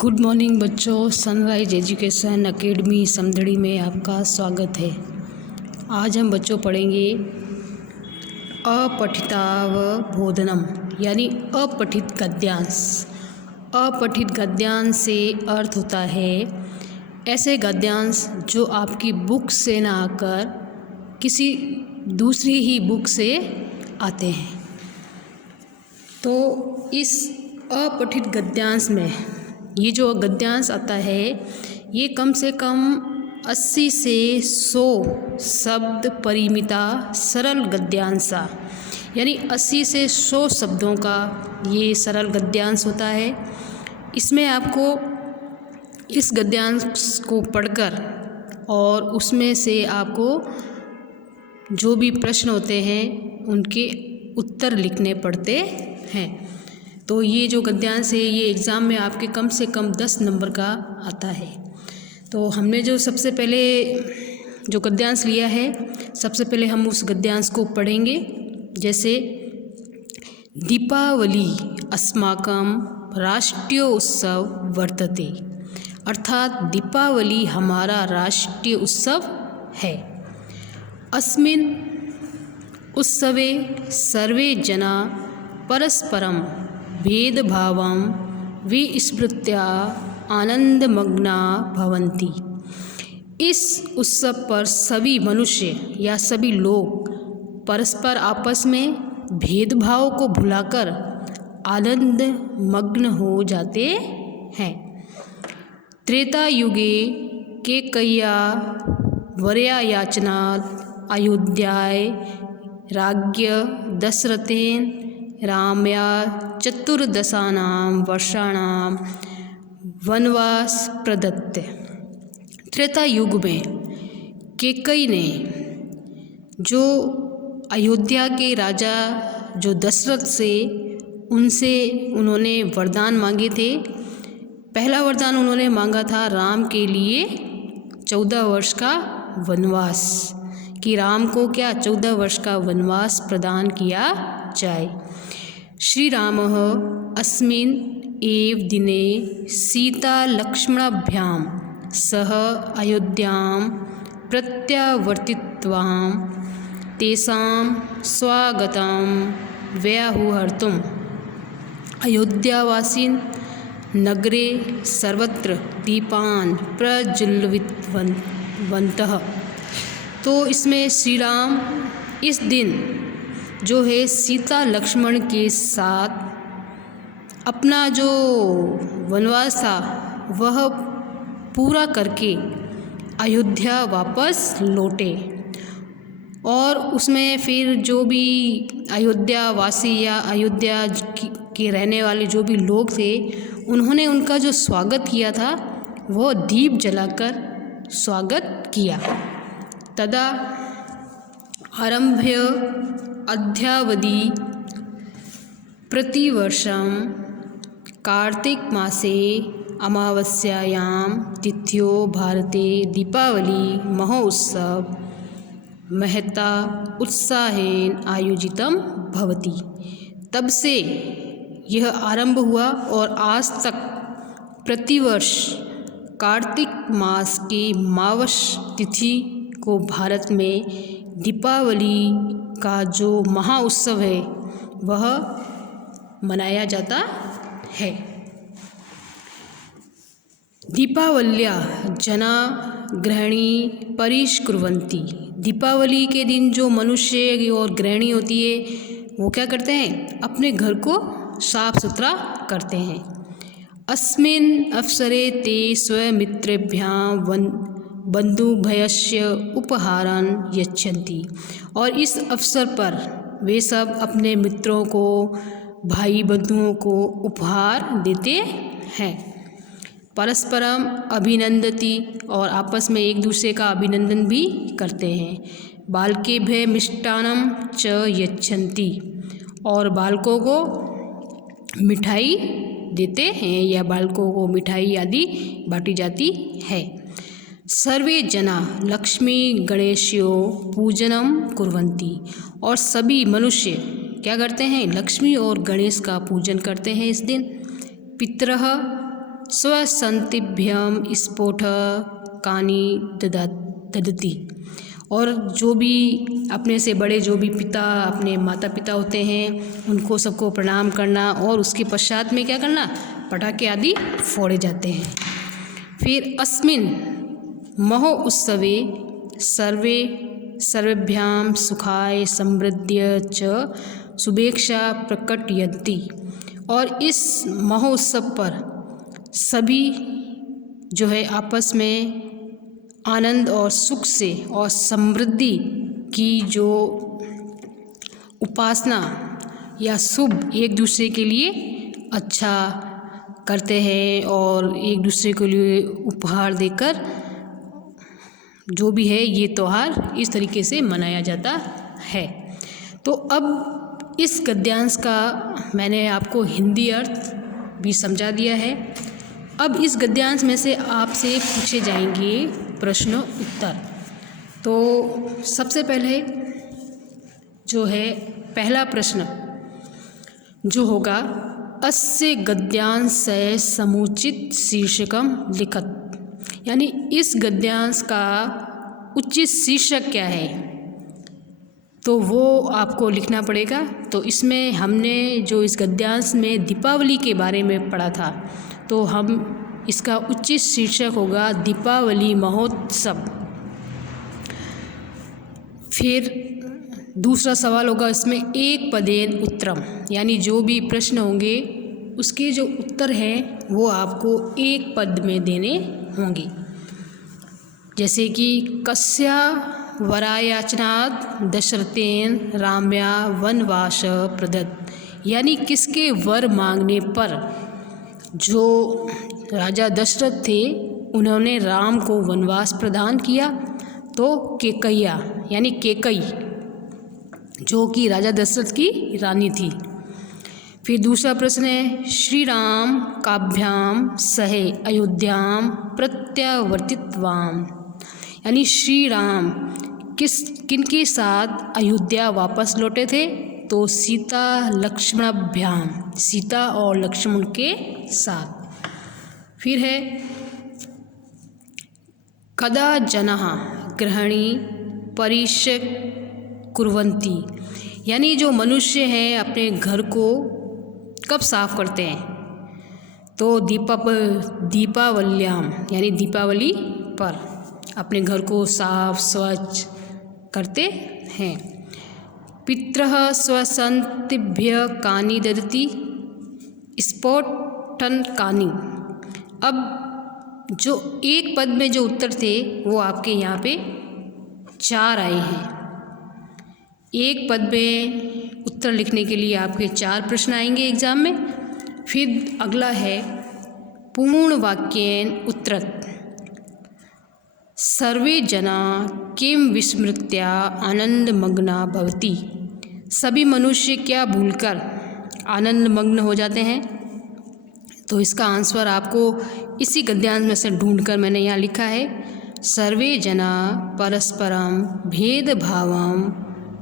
Good morning बच्चों। Sunrise education academy Samdari में आपका स्वागत है। आज हम बच्चों पढ़ेंगे अपठितावबोधनम यानी अपठित गद्यांश। अपठित गद्यांश से अर्थ होता है ऐसे गद्यांश जो आपकी बुक से ना आकर किसी दूसरी ही बुक से आते हैं। तो इस अपठित गद्यांश में ये जो गद्यांश आता है ये कम से कम 80 से 100 शब्द परिमिता सरल गद्यांशा यानी 80 से 100 शब्दों का ये सरल गद्यांश होता है। इसमें आपको इस गद्यांश को पढ़कर और उसमें से आपको जो भी प्रश्न होते हैं उनके उत्तर लिखने पड़ते हैं। तो ये जो गद्यांश है ये एग्ज़ाम में आपके कम से कम 10 नंबर का आता है। तो हमने जो सबसे पहले जो गद्यांश लिया है, सबसे पहले हम उस गद्यांश को पढ़ेंगे। जैसे दीपावली अस्माकं राष्ट्रीय उत्सव वर्तते, अर्थात दीपावली हमारा राष्ट्रीय उत्सव है। अस्मिन् उत्सवे सर्वे जना परस्परं भेदभावं विस्मृत्य आनंदमग्ना भवन्ति। इस उत्सव पर सभी मनुष्य या सभी लोग परस्पर आपस में भेदभाव को भुलाकर आनंद मग्न हो जाते हैं। त्रेता युगे केकय्या वर्या याचना अयोध्याय राज्ञ दशरथेन रामया चतुर्दशानां वर्षाणां वनवास प्रदत्त। त्रेता युग में केकई ने जो अयोध्या के राजा जो दशरथ से उन्होंने वरदान मांगे थे। पहला वरदान उन्होंने मांगा था राम के लिए 14 वर्ष का वनवास, कि राम को क्या 14 वर्ष का वनवास प्रदान किया जाए। श्री रामः अस्मिन् एव दिने सीता लक्ष्मणाभ्यां सह अयोध्यां प्रत्यावर्तित्वा तेषां स्वागतं व्याहुहर्तुम् अयोध्यावासीन् नगरे सर्वत्र दीपान् प्रज्वलितवन्तः। तो इसमें श्री राम इस दिन जो है सीता लक्ष्मण के साथ अपना जो वनवास था वह पूरा करके अयोध्या वापस लौटे। और उसमें फिर जो भी अयोध्या वासी या अयोध्या के रहने वाले जो भी लोग थे उन्होंने उनका जो स्वागत किया था वो दीप जलाकर स्वागत किया। तदा आरभ्य अद्यावधि प्रतिवर्षं कार्तिक मासे अमावास्यायां तिथ्यो भारते दीपावली महोत्सव महता उत्साहेन आयोजितं भवति। तब से यह आरंभ हुआ और आज तक प्रतिवर्ष कार्तिक मास की मावस तिथि को भारत में दीपावली का जो महाउत्सव है वह मनाया जाता है। दीपावल्या जना गृहिणी परिष्कुर्वन्ति। दीपावली के दिन जो मनुष्य और गृहिणी होती है वो क्या करते हैं, अपने घर को साफ सुथरा करते हैं। अस्मिन् अवसरे ते स्वमित्रेभ्यां बन्धुभयस्य उपहारान् यच्छन्ति। और इस अवसर पर वे सब अपने मित्रों को, भाई बंधुओं को उपहार देते हैं। परस्परम अभिनंदति, और आपस में एक दूसरे का अभिनंदन भी करते हैं। बालकेभ्यः मिष्टान्नं च यच्छन्ति, और बालकों को मिठाई देते हैं या बालकों को मिठाई आदि बांटी जाती है। सर्वे जना लक्ष्मी गणेशयो पूजनम कुर्वन्ति। और सभी मनुष्य क्या करते हैं, लक्ष्मी और गणेश का पूजन करते हैं इस दिन। पितरः स्वसंतिभ्यम स्फोटकानि ददति। और जो भी अपने से बड़े जो भी पिता अपने माता पिता होते हैं उनको सबको प्रणाम करना और उसके पश्चात में क्या करना, पटाखे आदि फोड़े जाते हैं। फिर अस्मिन् महो उत्सवे सर्वेभ्यां सुखाय समृद्ध्य च शुभेच्छा प्रकटयन्ति। और इस महोत्सव पर सभी जो है आपस में आनंद और सुख से और समृद्धि की जो उपासना या शुभ एक दूसरे के लिए अच्छा करते हैं और एक दूसरे के लिए उपहार देकर जो भी है ये त्यौहार इस तरीके से मनाया जाता है। तो अब इस गद्यांश का मैंने आपको हिंदी अर्थ भी समझा दिया है। अब इस गद्यांश में से आपसे पूछे जाएंगे प्रश्न उत्तर। तो सबसे पहले जो है पहला प्रश्न जो होगा, अस्य गद्यांशस्य समुचित शीर्षकम लिखत। यानी इस गद्यांश का उचित शीर्षक क्या है, तो वो आपको लिखना पड़ेगा। तो इसमें हमने जो इस गद्यांश में दीपावली के बारे में पढ़ा था, तो हम इसका उचित शीर्षक होगा दीपावली महोत्सव। फिर दूसरा सवाल होगा इसमें एक पदेन उत्तरम, यानी जो भी प्रश्न होंगे उसके जो उत्तर हैं वो आपको एक पद में देने होंगे। जैसे कि कस्या वरायाचनात् दशरथेन राम्या वनवास प्रदत्त, यानी किसके वर मांगने पर जो राजा दशरथ थे उन्होंने राम को वनवास प्रदान किया। तो केकैया यानी केकई जो कि राजा दशरथ की रानी थी। फिर दूसरा प्रश्न है, श्री राम काभ्याम सहे अयोध्याम प्रत्यावर्तितवाम, यानी श्री राम किनके साथ अयोध्या वापस लौटे थे, तो सीता लक्ष्मणाभ्याम, सीता और लक्ष्मण के साथ। फिर है कदा जनाः गृहाणि परिष्य कुर्वन्ति, यानी जो मनुष्य हैं अपने घर को कब साफ करते हैं, तो दीपावल्याम यानी दीपावली पर अपने घर को साफ स्वच्छ करते हैं। पितरः स्वसंतिभ्य कानि ददति स्फोटकानि। अब जो एक पद में जो उत्तर थे वो आपके यहाँ पे 4 आए हैं। एक पद में उत्तर लिखने के लिए आपके 4 प्रश्न आएंगे एग्जाम में। फिर अगला है पूर्ण वाक्येन उत्तरत्। सर्वे जना किं विस्मृत्या आनंदमग्ना भवति, सभी मनुष्य क्या भूलकर आनंदमग्न हो जाते हैं। तो इसका आंसर आपको इसी गद्यांश में से ढूंढकर मैंने यहाँ लिखा है, सर्वे जना परस्परम भेदभावम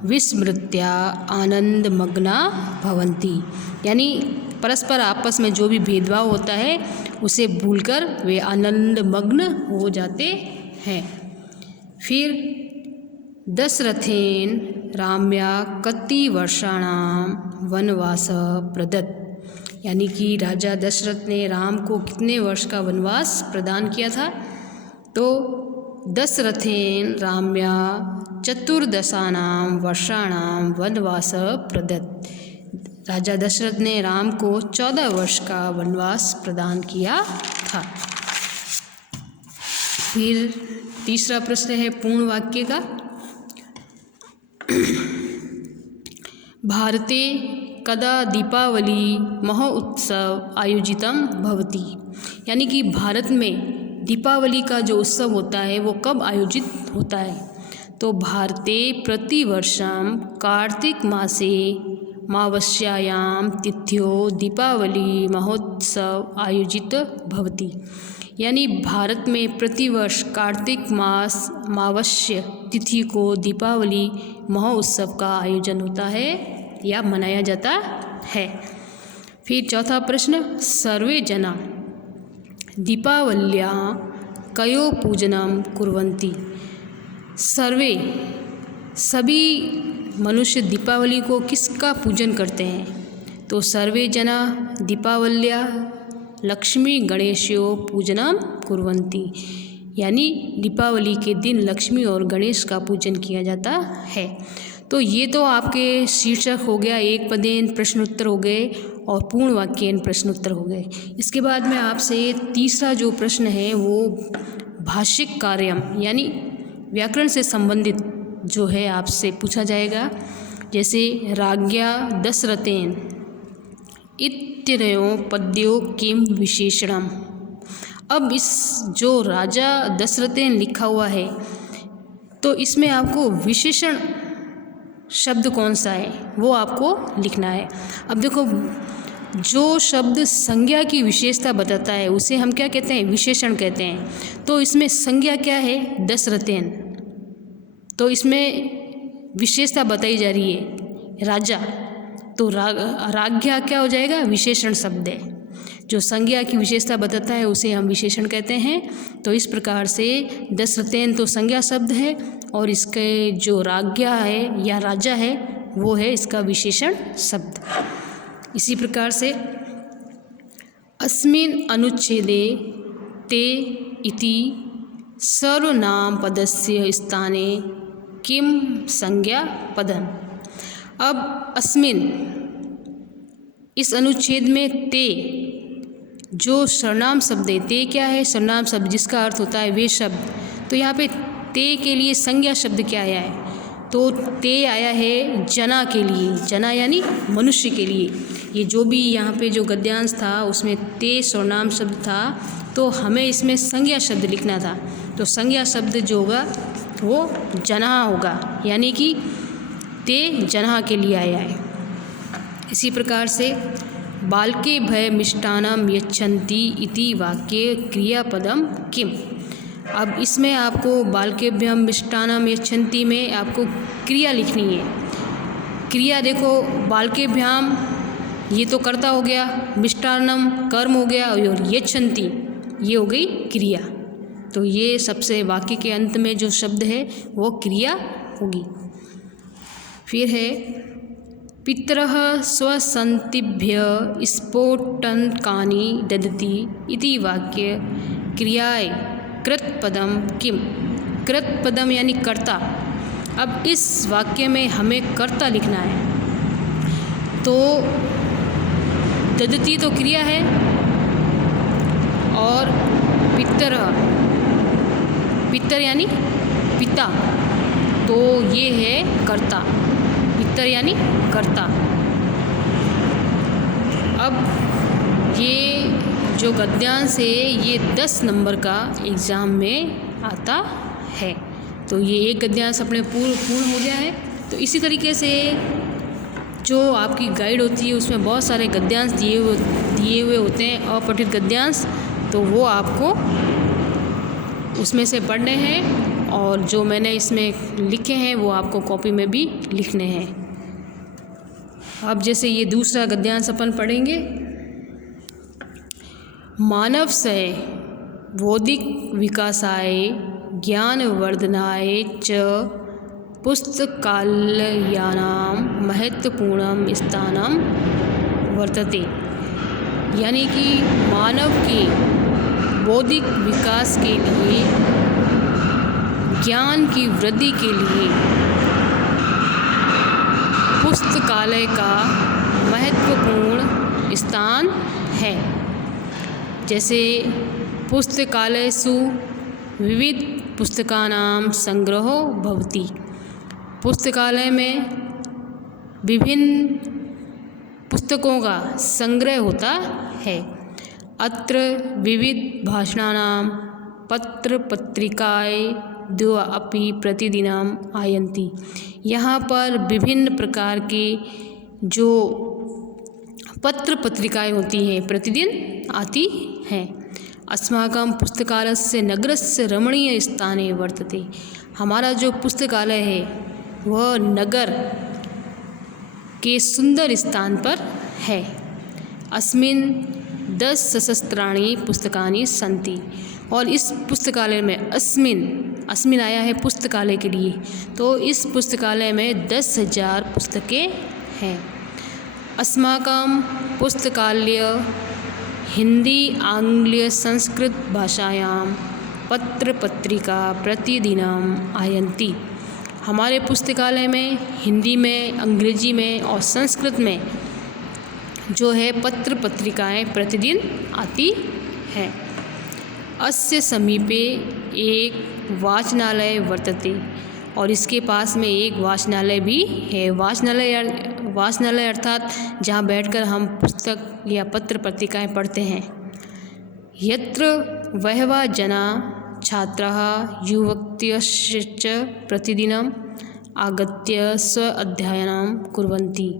विस्मृत्या आनंदमग्ना भवन्ति, यानी परस्पर आपस में जो भी भेदभाव होता है उसे भूलकर वे आनंदमग्न हो जाते हैं। फिर दशरथेन राम्या कति वर्षाणाम वनवास प्रदत्त, यानी कि राजा दशरथ ने राम को कितने वर्ष का वनवास प्रदान किया था, तो दशरथेन राम्या चतुर्दशानां वर्षाणां वनवास प्रदत्त, राजा दशरथ ने राम को 14 वर्ष का वनवास प्रदान किया था। फिर तीसरा प्रश्न है पूर्ण वाक्य का। भारते कदा दीपावली महोत्सव आयोजितं भवति, यानी कि भारत में दीपावली का जो उत्सव होता है वो कब आयोजित होता है, तो भारते प्रतिवर्षं कार्तिक मासे मावस्यायां तिथ्यो दीपावली महोत्सव आयोजित भवति, यानी भारत में प्रतिवर्ष कार्तिक मास मावस्य तिथि को दीपावली महोत्सव का आयोजन होता है या मनाया जाता है। फिर चौथा प्रश्न, सर्वे जना दीपावल्याः कयो पूजनं कुर्वन्ति। सर्वे सभी मनुष्य दीपावली को किसका पूजन करते हैं? तो सर्वे जना दीपावल्याः लक्ष्मी गणेशयो पूजनम कुर्वन्ति, यानी दीपावली के दिन लक्ष्मी और गणेश का पूजन किया जाता है। तो ये तो आपके शीर्षक हो गया, एक पदेन प्रश्नोत्तर हो गए और पूर्ण वाक्यन प्रश्नोत्तर हो गए। इसके बाद में आपसे तीसरा जो प्रश्न है वो भाषिक कार्यम यानी व्याकरण से संबंधित जो है आपसे पूछा जाएगा। जैसे राज्ञा दशरथेन इत्यनयो पद्यो किम विशेषणम। अब इस जो राजा दशरथेन लिखा हुआ है तो इसमें आपको विशेषण शब्द कौन सा है वो आपको लिखना है। अब देखो, जो शब्द संज्ञा की विशेषता बताता है उसे हम क्या कहते हैं? विशेषण कहते हैं। तो इसमें संज्ञा क्या है? दशरथेन। तो इसमें विशेषता बताई जा रही है राजा, तो राज्ञा क्या हो जाएगा? विशेषण शब्द है। जो संज्ञा की विशेषता बताता है उसे हम विशेषण कहते हैं। तो इस प्रकार से दशरथेन तो संज्ञा शब्द है और इसके जो राज्ञा है या राजा है वो है इसका विशेषण शब्द। इसी प्रकार से अस्मिन् अनुच्छेदे ते इति सर्वनाम पदस्य स्थाने किम संज्ञा पदम। अब अस्मिन् इस अनुच्छेद में ते जो सर्वनाम शब्द है, ते क्या है? सर्वनाम शब्द जिसका अर्थ होता है वे शब्द। तो यहाँ पे ते के लिए संज्ञा शब्द क्या आया है? तो ते आया है जना के लिए, जना यानी मनुष्य के लिए। ये जो भी यहाँ पे जो गद्यांश था उसमें ते सर्वनाम शब्द था, तो हमें इसमें संज्ञा शब्द लिखना था। तो संज्ञा शब्द जो होगा वो जना होगा, यानी कि ते जना के लिए आया है। इसी प्रकार से बालके भय मिष्टान्नम यच्छन्ति इति वाक्ये क्रियापदम किम। अब इसमें आपको बालकेभ्यम मिष्टान्नम यच्छन्ति में आपको क्रिया लिखनी है। क्रिया देखो, बालकेभ्याम ये तो कर्ता हो गया, मिष्टान्नम कर्म हो गया और यच्छन्ति ये हो गई क्रिया। तो ये सबसे वाक्य के अंत में जो शब्द है वो क्रिया होगी। फिर है पितरः स्वसन्तिभ्य स्फोटकानि ददति इति वाक्य क्रियाय कृतपदम किम। कृतपदम यानी कर्ता। अब इस वाक्य में हमें कर्ता लिखना है। तो ददति तो क्रिया है और पितर यानी पिता, तो ये है कर्ता। पितर यानी कर्ता। अब ये जो गद्यांश है ये 10 नंबर का एग्ज़ाम में आता है। तो ये एक गद्यांश अपने पूर्ण हो गया है। तो इसी तरीके से जो आपकी गाइड होती है उसमें बहुत सारे गद्यांश दिए हुए होते हैं, अपठित गद्यांश। तो वो आपको उसमें से पढ़ने हैं और जो मैंने इसमें लिखे हैं वो आपको कॉपी में भी लिखने हैं। अब जैसे ये दूसरा गद्यांश अपन पढ़ेंगे। मानव से बौद्धिक विकासाय ज्ञानवर्धनाय च पुस्तकालयानां महत्वपूर्णं स्थानं वर्तते। यानी कि मानव के बौद्धिक विकास के लिए, ज्ञान की वृद्धि के लिए पुस्तकालय का महत्वपूर्ण स्थान है। जैसे पुस्तकालयसु विविध पुस्तकानां संग्रहो भवति। पुस्तकालय में विभिन्न पुस्तकों का संग्रह होता है। अत्र विविध भाषणानां पत्र पत्रिकाए द्वा अपि प्रतिदिनम् आयन्ति। यहाँ पर विभिन्न प्रकार के जो पत्र पत्रिकाएँ होती हैं प्रतिदिन आती हैं। अस्माकं पुस्तकालयस्य नगरस्य रमणीय स्थाने वर्तते। हमारा जो पुस्तकालय है वह नगर के सुंदर स्थान पर है। अस्मिन् 10 सहस्राणि पुस्तकानि सन्ति। और इस पुस्तकालय में अस्मिन आया है पुस्तकालय के लिए, तो इस पुस्तकालय में 10,000 पुस्तकें हैं। अस्माकं पुस्तकालय हिंदी आंग्ल संस्कृत भाषायां पत्र पत्रिका प्रतिदिनम आयन्ति। हमारे पुस्तकालय में हिंदी में, अंग्रेजी में और संस्कृत में जो है पत्र पत्रिकाएं प्रतिदिन आती हैं। अस्य समीपे एक वाचनालय वर्तते, और इसके पास में एक वाचनालय भी है। वाचनालय अर्थात जहाँ बैठकर हम पुस्तक या पत्र पत्रिकाएं पढ़ते हैं। यत्र बहवः जना छात्राः युवत्यश्च प्रतिदिनम् आगत्य स्व अध्ययनं कुर्वन्ति।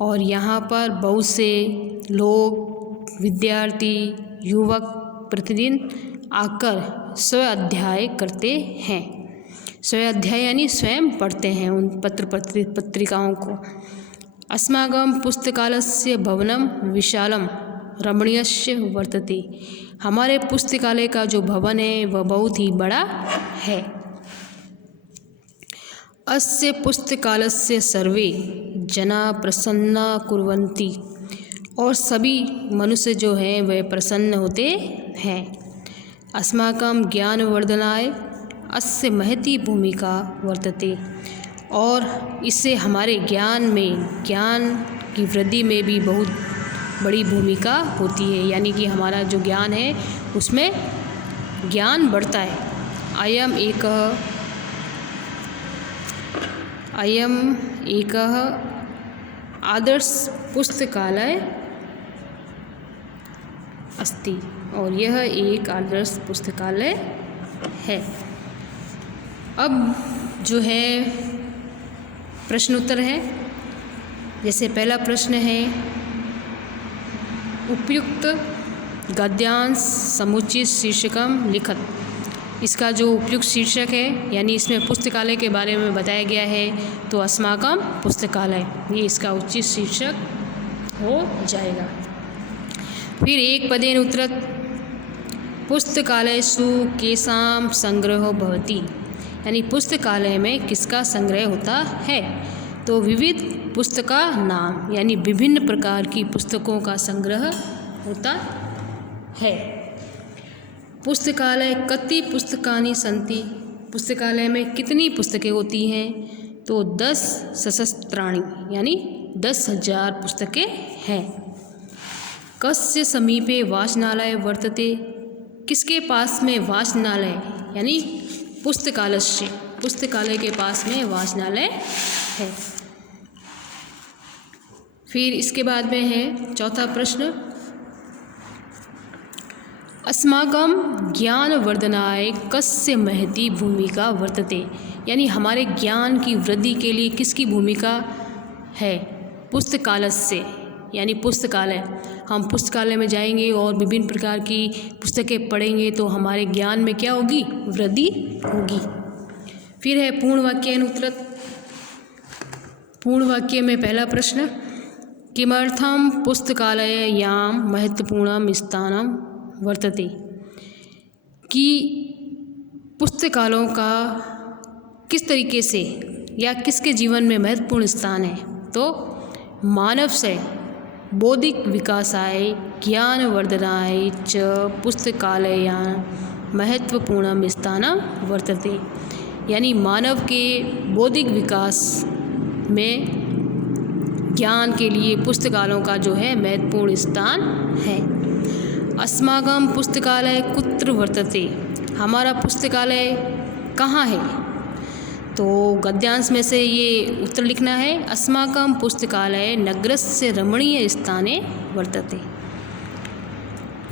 और यहाँ पर बहुत से लोग, विद्यार्थी, युवक प्रतिदिन आकर स्व अध्याय करते हैं। स्व अध्याय यानी स्वयं पढ़ते हैं उन पत्र पत्रिकाओं को। अस्माकं पुस्तकालयस्य भवनं विशालं रमणीयस्य वर्तते। हमारे पुस्तकालय का जो भवन है वह बहुत ही बड़ा है। अस्य पुस्तकालयस्य सर्वे जना प्रसन्ना कुर्वन्ति। और सभी मनुष्य जो हैं वह प्रसन्न होते हैं। अस्माकं ज्ञानवर्धनाय अस्य महती भूमिका वर्तते। और इससे हमारे ज्ञान की वृद्धि में भी बहुत बड़ी भूमिका होती है, यानी कि हमारा जो ज्ञान है उसमें ज्ञान बढ़ता है। अयम एकः आदर्श पुस्तकालय अस्ति। और यह एक आदर्श पुस्तकालय है। अब जो है प्रश्न उत्तर है। जैसे पहला प्रश्न है, उपयुक्त गद्यांश समुचित शीर्षकम लिखत। इसका जो उपयुक्त शीर्षक है, यानी इसमें पुस्तकालय के बारे में बताया गया है, तो अस्माकं पुस्तकालय, ये इसका उचित शीर्षक हो जाएगा। फिर एक पदेन उत्तरत पुस्तकालयसु केषां संग्रहो भवति। यानी पुस्तकालय में किसका संग्रह होता है, तो विविध पुस्तका नाम, यानी विभिन्न प्रकार की पुस्तकों का संग्रह होता है। पुस्तकालय कति पुस्तकानि सन्ति। पुस्तकालय में कितनी पुस्तकें होती हैं, तो 10 सहस्राणि यानी 10,000 पुस्तकें हैं। कस्य समीपे वाचनालय वर्तते। किसके पास में वाचनालय, यानी पुस्तकालय के पास में वाचनालय है। फिर इसके बाद में है चौथा प्रश्न, अस्माकं ज्ञानवर्धनाय कस्य महती भूमिका वर्तते। यानी हमारे ज्ञान की वृद्धि के लिए किसकी भूमिका है, पुस्तकालय से, यानी पुस्तकालय। हम पुस्तकालय में जाएंगे और विभिन्न प्रकार की पुस्तकें पढ़ेंगे तो हमारे ज्ञान में क्या होगी, वृद्धि होगी। फिर है पूर्ण वाक्येन उत्तरत। पूर्ण वाक्य में पहला प्रश्न, किमर्थं पुस्तकालयायां महत्वपूर्णं स्थानं वर्तते। कि पुस्तकालयों का किस तरीके से या किसके जीवन में महत्वपूर्ण स्थान है, तो मानव से बौद्धिक विकासाय ज्ञानवर्धनाय च पुस्तकालयां महत्वपूर्णं स्थानं वर्तते। यानी मानव के बौद्धिक विकास में ज्ञान के लिए पुस्तकालयों का जो है महत्वपूर्ण स्थान है। अस्माकं पुस्तकालय कुत्र वर्तते। हमारा पुस्तकालय कहाँ है, तो गद्यांश में से ये उत्तर लिखना है। अस्माकं पुस्तकालय नगरस्य रमणीय स्थाने वर्तते।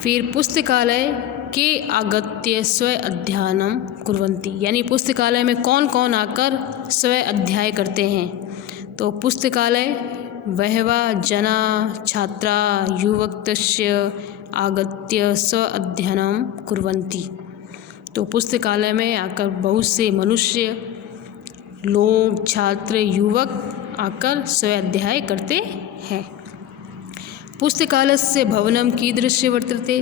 फिर पुस्तकालय के आगत्य स्व अध्ययनं कुर्वन्ति। यानी पुस्तकालय में कौन कौन आकर स्व अध्याय करते हैं, तो पुस्तकालय बहवः जना छात्रा युवकस्य आगत्य स्व अध्ययनं कुर्वन्ति। तो पुस्तकालय में आकर बहुत से मनुष्य, लोग, छात्र, युवक आकर स्व अध्याय करते हैं। पुस्तकालयस्य भवनं कीदृशं वर्तते।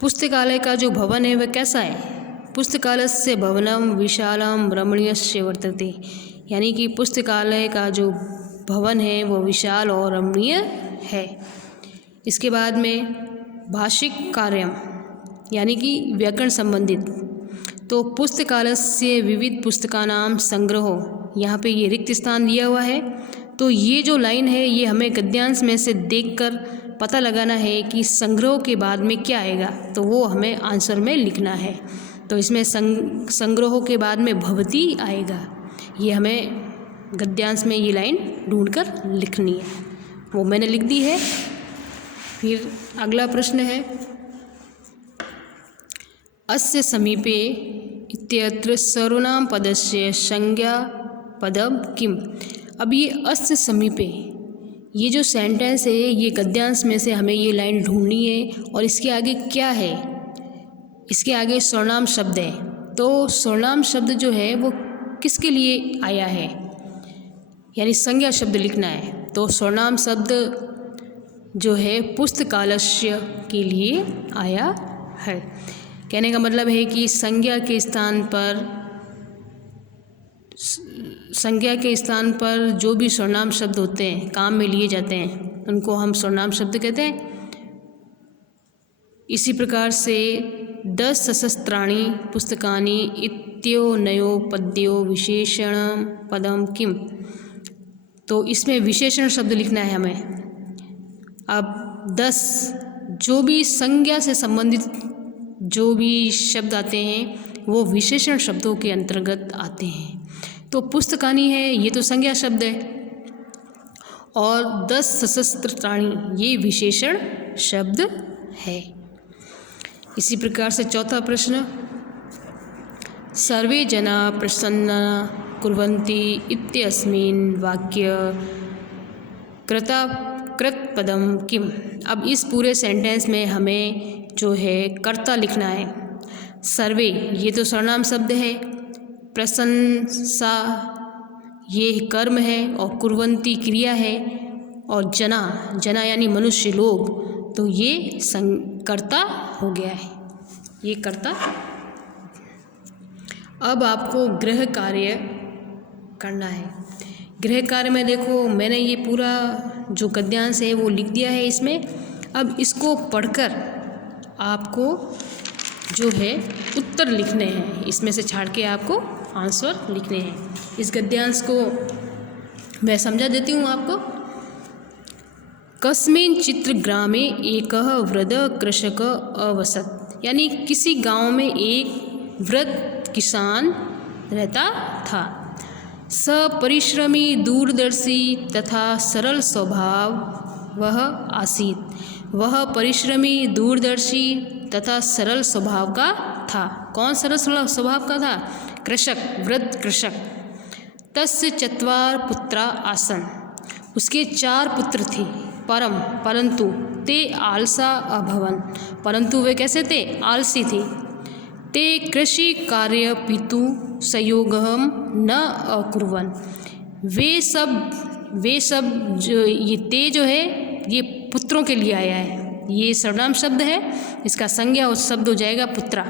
पुस्तकालय का जो भवन है वह कैसा है। पुस्तकालयस्य भवनं विशालं रमणीयस्य वर्तते, यानी कि पुस्तकालय का जो भवन है वो विशाल और रमणीय है। इसके बाद में भाषिक कार्यम यानी कि व्याकरण संबंधित, तो पुस्तकालयस्य विविध पुस्तकानां संग्रहो, यहाँ पे ये रिक्त स्थान दिया हुआ है। तो ये जो लाइन है ये हमें गद्यांश में से देखकर पता लगाना है कि संग्रह के बाद में क्या आएगा, तो वो हमें आंसर में लिखना है। तो इसमें संग्रहों के बाद में भवती आएगा, ये हमें गद्यांश में ये लाइन ढूंढकर लिखनी है, वो मैंने लिख दी है। फिर अगला प्रश्न है अस्य समीपे इत्यत्र सर्वनाम पदस्य संज्ञा पदम किम। अब ये अस्य समीपे, ये जो सेंटेंस है ये गद्यांश में से हमें ये लाइन ढूंढनी है और इसके आगे क्या है, इसके आगे सर्वनाम शब्द है। तो सर्वनाम शब्द जो है वो किसके लिए आया है, यानी संज्ञा शब्द लिखना है। तो सर्वनाम शब्द जो है पुस्तकालय के लिए आया है। कहने का मतलब है कि संज्ञा के स्थान पर जो भी सर्वनाम शब्द होते हैं, काम में लिए जाते हैं, उनको हम सर्वनाम शब्द कहते हैं। इसी प्रकार से 10 सहस्राणि पुस्तकानि इत्यो नयो पद्यो विशेषण पदम किम। तो इसमें विशेषण शब्द लिखना है हमें। अब 10 जो भी संज्ञा से संबंधित जो भी शब्द आते हैं वो विशेषण शब्दों के अंतर्गत आते हैं। तो पुस्तकानि है ये तो संज्ञा शब्द है, और 10 सहस्राणि ये विशेषण शब्द है। इसी प्रकार से चौथा प्रश्न, सर्वे जना प्रसन्ना कुर्वन्ति इत्यस्मिन् वाक्य कृत पदम किम। अब इस पूरे सेंटेंस में हमें जो है कर्ता लिखना है। सर्वे ये तो सर्वनाम शब्द है, प्रशंसा ये कर्म है, और कुर्वन्ति क्रिया है, और जना यानी मनुष्य लोग, तो ये कर्ता हो गया है, ये कर्ता। अब आपको गृह कार्य करना है। गृह कार्य में देखो मैंने ये पूरा जो गद्यांश है वो लिख दिया है इसमें। अब इसको पढ़कर आपको जो है उत्तर लिखने हैं, इसमें से छाड़ के आपको आंसर लिखने हैं। इस गद्यांश को मैं समझा देती हूँ आपको। कस्मिन् चित्रग्रामे एकः वृद्धः कृषकः अवसत्, यानी किसी गांव में एक वृद्ध किसान रहता था। स परिश्रमी दूरदर्शी तथा सरल स्वभाव वह आसीत। वह परिश्रमी दूरदर्शी तथा सरल स्वभाव का था। कौन सरल स्वभाव का था? कृषक, वृद्ध कृषक। तस्य चत्वार पुत्रा आसन, उसके 4 पुत्र थे। परंतु ते आलसा अभवन, परंतु वे कैसे थे? आलसी थे। ते कृषि कार्य पितु संयोगम न अकुर्वन, वे सब जो ये ते जो है ये पुत्रों के लिए आया है। ये सर्वनाम शब्द है, इसका संज्ञा उस शब्द हो जाएगा पुत्रा।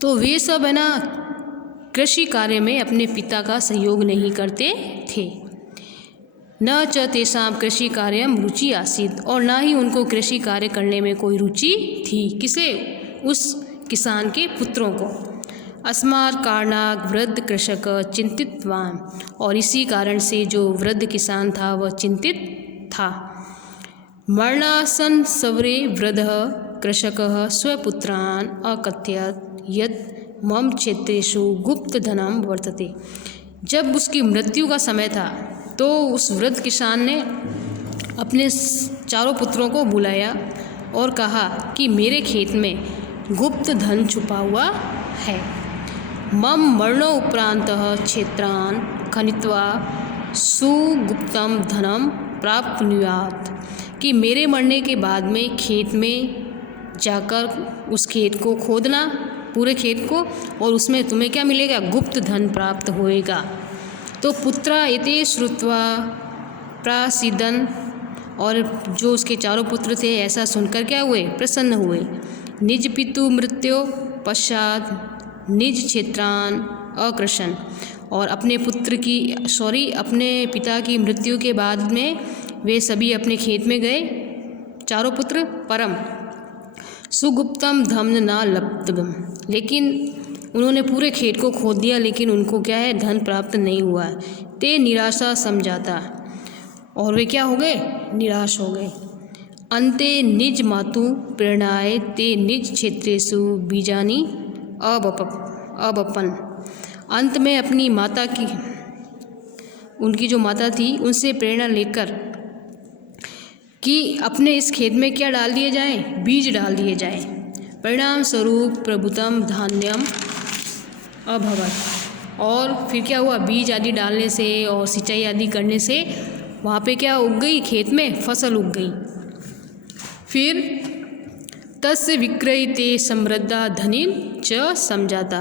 तो वे सब है ना कृषि कार्य में अपने पिता का सहयोग नहीं करते थे। न च तेषां कृषि कार्यम रुचि आसीत, और ना ही उनको कृषि कार्य करने में कोई रुचि थी। किसे? उस किसान के पुत्रों को। अस्मात् कारणात् वृद्ध कृषक चिंतितवान, और इसी कारण से जो वृद्ध किसान था वह चिंतित था। मरणासन सवरे वृद्धः कृषकः स्वपुत्रान् अकथयत् यत् मम क्षेत्रेषु गुप्त धनम वर्तते। जब उसकी मृत्यु का समय था तो उस वृद्ध किसान ने अपने 4 पुत्रों को बुलाया और कहा कि मेरे खेत में गुप्त धन छुपा हुआ है। मम मरणोपरांतः क्षेत्रान् खनित्वा सुगुप्तम धनम प्राप्नुयात्, कि मेरे मरने के बाद में खेत में जाकर उस खेत को खोदना, पूरे खेत को, और उसमें तुम्हें क्या मिलेगा? गुप्त धन प्राप्त होएगा। तो पुत्रा एते श्रुत्वा प्रासीदन् और जो उसके चारों पुत्र थे ऐसा सुनकर क्या हुए, प्रसन्न हुए। निज पितु मृत्यु पश्चात निज क्षेत्रान अकृशन, और अपने अपने पिता की मृत्यु के बाद में वे सभी अपने खेत में गए, चारों पुत्र। परम सुगुप्तम धम्न न लब्धम, लेकिन उन्होंने पूरे खेत को खोद दिया, लेकिन उनको क्या है, धन प्राप्त नहीं हुआ। ते निराशा समझाता, और वे क्या हो गए, निराश हो गए। अंते निज मातु प्रेरणाए ते निज क्षेत्रेषु बीजानी अबपन, अंत में अपनी माता की, उनकी जो माता थी, उनसे प्रेरणा लेकर कि अपने इस खेत में क्या डाल दिए जाएं, बीज डाल दिए जाएं। परिणाम स्वरूप प्रभुतम धान्यम अभवत, और फिर क्या हुआ, बीज आदि डालने से और सिंचाई आदि करने से वहाँ पे क्या उग गई, खेत में फसल उग गई। फिर तस्य विक्रयिते समृद्धा धनी च समझाता,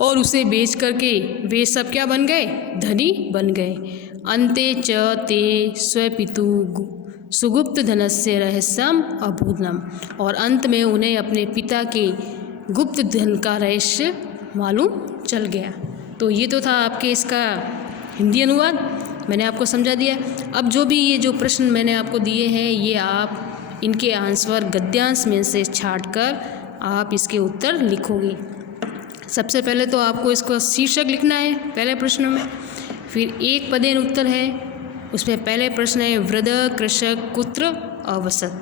और उसे बेच करके वे सब क्या बन गए, धनी बन गए। अंते च ते स्वपितु सुगुप्त धनस्य रहस्यम अबोधनम, और अंत में उन्हें अपने पिता के गुप्त धन का रहस्य मालूम चल गया। तो ये तो था आपके इसका हिंदी अनुवाद, मैंने आपको समझा दिया। अब जो भी ये जो प्रश्न मैंने आपको दिए हैं, ये आप इनके आंसर गद्यांश में से छाट कर आप इसके उत्तर लिखोगे। सबसे पहले तो आपको इसका शीर्षक लिखना है पहले प्रश्न में, फिर एक पदेन उत्तर है, उसमें पहले प्रश्न है वृद्ध कृषक कुत्र अवसत,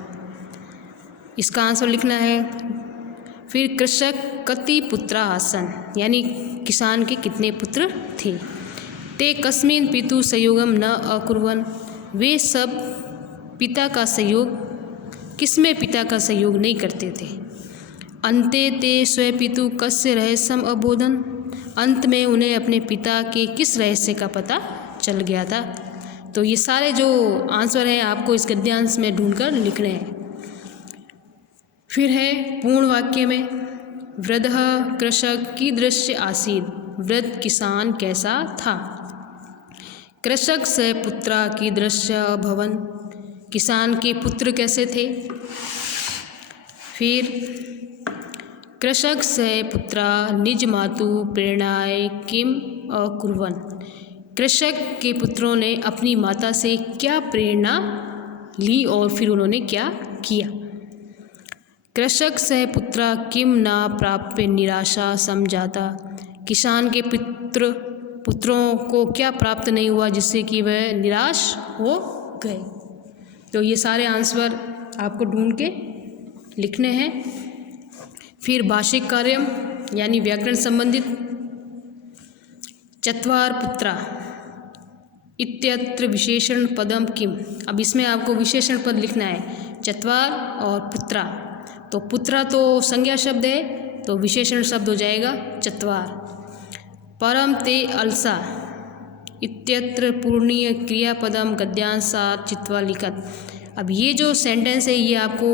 इसका आंसर लिखना है। फिर कृषक कति पुत्रा आसन, यानी किसान के कितने पुत्र थे। ते कस्मिन पितु संयोगम न अकुर्वन, वे सब पिता का सहयोग, किसमें पिता का सहयोग नहीं करते थे। अंते ते स्वपितु कस्य रहस्यम अबोधन, अंत में उन्हें अपने पिता के किस रहस्य का पता चल गया था। तो ये सारे जो आंसर हैं आपको इस गद्यांश में ढूंढकर लिखने हैं। फिर है पूर्ण वाक्य में, वृद्धः कृषक कीदृश आसीत्, वृद्ध किसान कैसा था। कृषक स पुत्रा कीदृश अभवन्, किसान के पुत्र कैसे थे। फिर कृषक स पुत्रा निज मातु प्रेरणाय किम अकुर्वन्, कृषक के पुत्रों ने अपनी माता से क्या प्रेरणा ली और फिर उन्होंने क्या किया। कृषक सह पुत्रा किम ना प्राप्य निराशा समझाता, किसान के पुत्रों को क्या प्राप्त नहीं हुआ जिससे कि वह निराश हो गए। तो ये सारे आंसर आपको ढूंढ के लिखने हैं। फिर भाषिक कार्यम यानी व्याकरण संबंधित, चत्वार पुत्रा इत्यत्र विशेषण पदम किम, अब इसमें आपको विशेषण पद लिखना है, चत्वार और पुत्रा। तो पुत्रा तो संज्ञा शब्द है, तो विशेषण शब्द हो जाएगा चत्वार। परम ते अलसा इत्यत्र पूर्णीय क्रियापदम गद्यांशात् चित्वा लिखत। अब ये जो सेंटेंस है ये आपको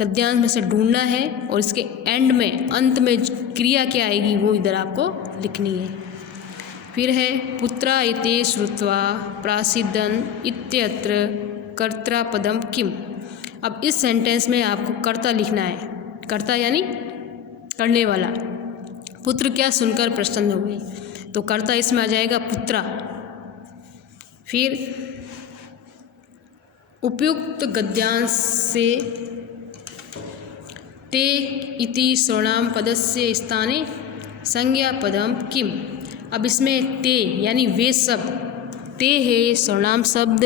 गद्यांश में से ढूंढना है और इसके एंड में, अंत में क्रिया क्या आएगी वो इधर आपको लिखनी है। फिर है पुत्रा इते श्रुत्वा प्रासिद्धन इत्यत्र कर्ता पदम किम। अब इस सेंटेंस में आपको कर्ता लिखना है, कर्ता यानी करने वाला। पुत्र क्या सुनकर प्रसन्न हुए, तो कर्ता इसमें आ जाएगा पुत्रा। फिर उपयुक्त गद्यांश से ते इति सर्वनाम पदस्य स्थाने संज्ञा पदम किम। अब इसमें ते यानी वे सब, ते है सर्वनाम शब्द,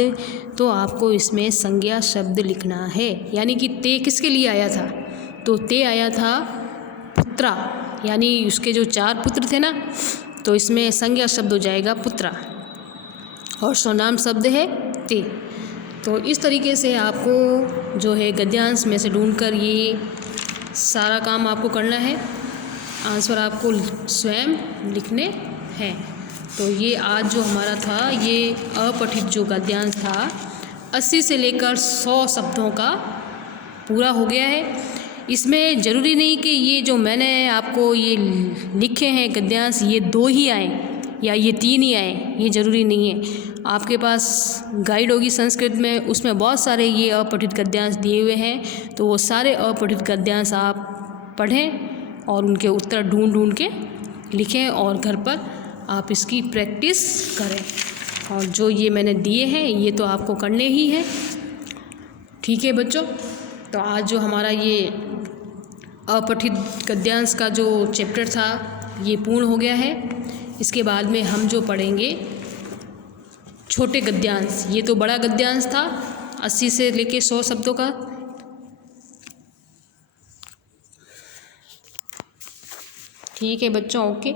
तो आपको इसमें संज्ञा शब्द लिखना है। यानी कि ते किसके लिए आया था, तो ते आया था पुत्रा, यानी उसके जो 4 पुत्र थे ना, तो इसमें संज्ञा शब्द हो जाएगा पुत्रा और सर्वनाम शब्द है ते। तो इस तरीके से आपको जो है गद्यांश में से ढूंढकर ये सारा काम आपको करना है, आंसर आपको स्वयं लिखने हैं। तो ये आज जो हमारा था ये अपठित जो गद्यांश था 80 से लेकर 100 शब्दों का पूरा हो गया है। इसमें ज़रूरी नहीं कि ये जो मैंने आपको ये लिखे हैं गद्यांश ये 2 ही आए या ये 3 ही आए, ये ज़रूरी नहीं है। आपके पास गाइड होगी संस्कृत में, उसमें बहुत सारे ये अपठित गद्यांश दिए हुए हैं। तो वो सारे अपठित गद्यांश आप पढ़ें और उनके उत्तर ढूंढ ढूंढ के लिखें और घर पर आप इसकी प्रैक्टिस करें। और जो ये मैंने दिए हैं ये तो आपको करने ही हैं। ठीक है बच्चों, तो आज जो हमारा ये अपठित गद्यांश का जो चैप्टर था ये पूर्ण हो गया है। इसके बाद में हम जो पढ़ेंगे छोटे गद्यांश। ये तो बड़ा गद्यांश था 80 से लेके 100 शब्दों का। ठीक है बच्चों, ओके।